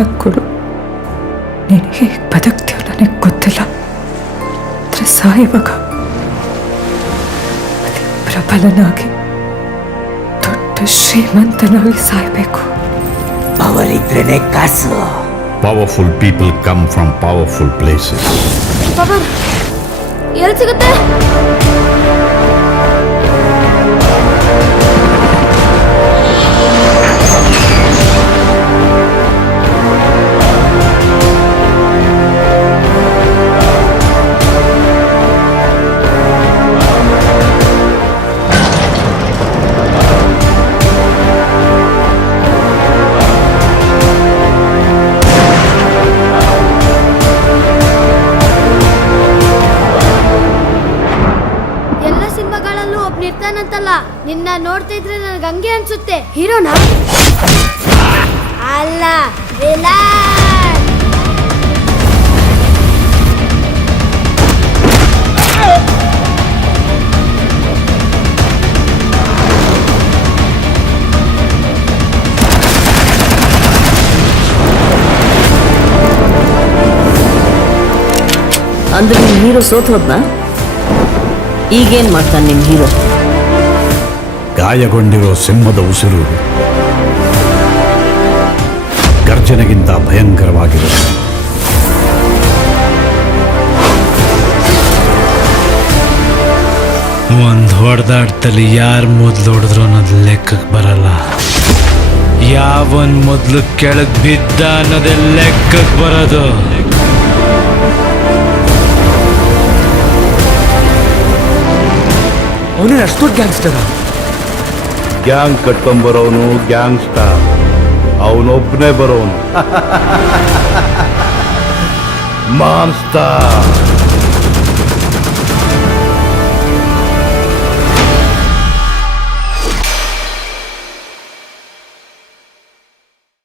ಅಂದ್ಕೊಡು. ನೀನು ಹೇಗೆ ಬದುಕ್ತೀಯೋ ನನಗೆ ಗೊತ್ತಿಲ್ಲ. ಆದರೆ ಸಾಯುವಾಗ ಪ್ರಬಲನಾಗಿ ದೊಡ್ಡ ಶ್ರೀಮಂತನಾಗಿ ಸಾಯಬೇಕು. ಅವರಿದ್ರೇನೆ ಕಾಸು. Powerful people come from powerful places. Power ಎಲ್ಲಿ ಸಿಗುತ್ತೆ? ಇರ್ತಾನಂತಲ್ಲ, ನಿನ್ನ ನೋಡ್ತಾ ಇದ್ರೆ ನನಗೆ ಹಂಗೆ ಅನ್ಸುತ್ತೆ. ಹೀರೋನಾ ಅಲ್ಲ, ವಿಲನ್. ಅಂದ್ರೆ ನಿಮ್ ಹೀರೋ ಸೋತ್ ಹೋದ್ನಾ? ಈಗೇನ್ ಮಾಡ್ತಾನೆ ನಿಮ್ ಹೀರೋ? ಗಾಯಗೊಂಡಿರೋ ಸಿಂಹದ ಉಸಿರು ಗರ್ಜನೆಗಿಂತ ಭಯಂಕರವಾಗಿರುತ್ತೆ. ಒಂದು ಹೊಡೆದಾಟದಲ್ಲಿ ಯಾರು ಮೊದಲು ಹೊಡೆದ್ರು ಅನ್ನೋದು ಲೆಕ್ಕಕ್ಕೆ ಬರಲ್ಲ. ಯಾವನ್ ಮೊದಲು ಕೆಳಗೆ ಬಿದ್ದ ಅನ್ನೋದೇ ಲೆಕ್ಕಕ್ಕೆ ಬರೋದು. ಅವನೇ ಅಷ್ಟು ಗ್ಯಾಂಗ್ಸ್ಟರ್. ಗ್ಯಾಂಗ್ ಕಟ್ಕೊಂಬರೋನು ಗ್ಯಾಂಗ್ಸ್ಟರ್, ಅವನೊಬ್ಬನೇ ಬರೋನು ಮಾನ್ಸ್ಟರ್.